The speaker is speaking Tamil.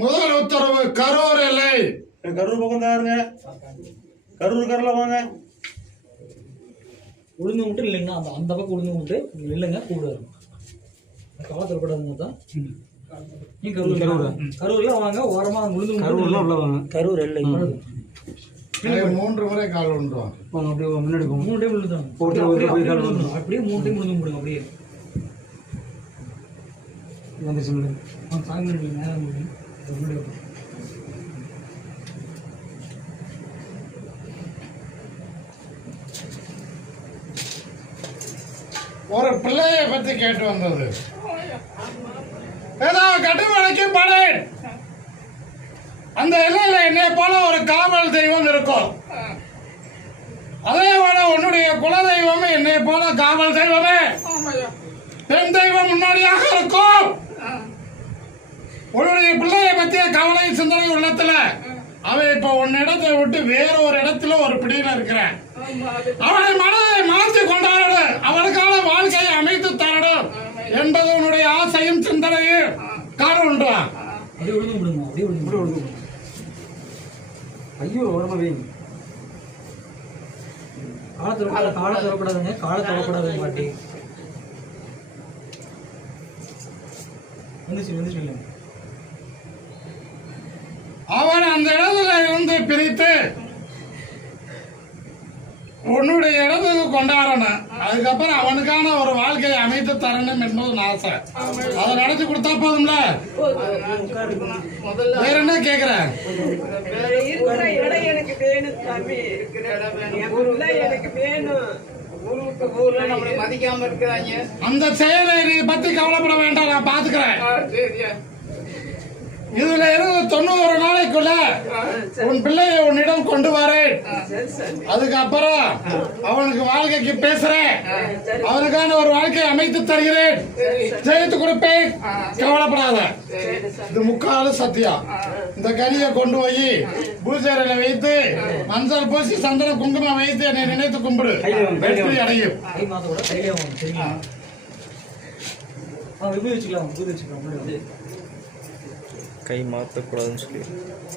முதல் உத்தரவு கரூர் எல்லை. கரூர் பக்கம் தாருங்க. கரூர் கரல வாங்க. உளுந்து மட்டும் இல்லைங்கண்ணா, அந்த பக்கம் உளுந்து மட்டும் இல்லைங்க, கூடுவாரு காலத்தில் கூடாதுங்க தான். நீ கரூர்ல வாங்க, ஓரமா உளுந்து கரூர்ல உள்ள வாங்க. கரூர் எல்லை 3 முறை கால் விழுந்துருவாங்க. அப்படியே முன்னாடி 3 டைம் விழுந்தாங்க. அப்படியே 3 டைம் விழுந்து முடியும். அப்படியே வந்துச்சு சாமி நேரம் முடியும். ஒரு பிள்ளையை பத்தி கேட்டு வந்தது. ஏதோ கட்டுமலைக்கு படை, அந்த எல்லையில என்னை போல ஒரு காவல் தெய்வம் இருக்கும். அதே போல உன்னுடைய குலதெய்வம் என்னை போல காவல் தெய்வமே, பெண் தெய்வம் முன்னாடியாக இருக்கும். உன்னுடைய பிள்ளையை பற்றிய கவலை சிந்தனை உள்ளத்துல அவன் இப்ப உன்னிடத்தை விட்டு வேற ஒரு இடத்துல ஒரு பிடியில இருக்கிறேன். அவனை மனதை மாற்றி கொண்டாடு, அவனுக்கான வாழ்க்கையை அமைத்து தரணும் என்பது உன்னுடைய ஆசையும் சிந்தனையும். காரணம் உண்டா? ஐயோ காலை தரக்கூடாதுங்க, காலை தரக்கூடாது மாட்டி வந்துச்சு. அவன் அந்த இடத்துல இருந்து பிரித்து உன்னுடைய இடத்துக்கு கொண்டாடணும். அதுக்கப்புறம் அவனுக்கான ஒரு வாழ்க்கையை அமைத்து தரணும் என்பது ஆசை. அதை நடத்தி கொடுத்தா போதும்ல. வேற என்ன கேக்குற? அந்த செயலை பத்தி கவலைப்பட வேண்டாம், நான் பாத்துக்கிறேன். இதுல இருந்து 90 நாளைக்குள்ள உன் பிள்ளையை உன்னிடம் கொண்டு வரேன். அதுக்கப்புறம் அவனுக்கு வாழ்க்கைக்கு பேசுறேன், அவனுக்கான ஒரு வாழ்க்கையை அமைத்து தருகிறேன், ஜெயித்து கொடுப்பேன். கவலைப்படாத. இது முக்கால சத்தியம். இந்த கனியை கொண்டு போய் பூஜையில வைத்து மஞ்சள் பூசி சந்தன குங்குமம் வைத்து என்னை நினைத்து கும்பிடு, வெற்றி அடையும். வச்சுக்கலாம் கை மாற்றக்கூடாதுன்னு சொல்லி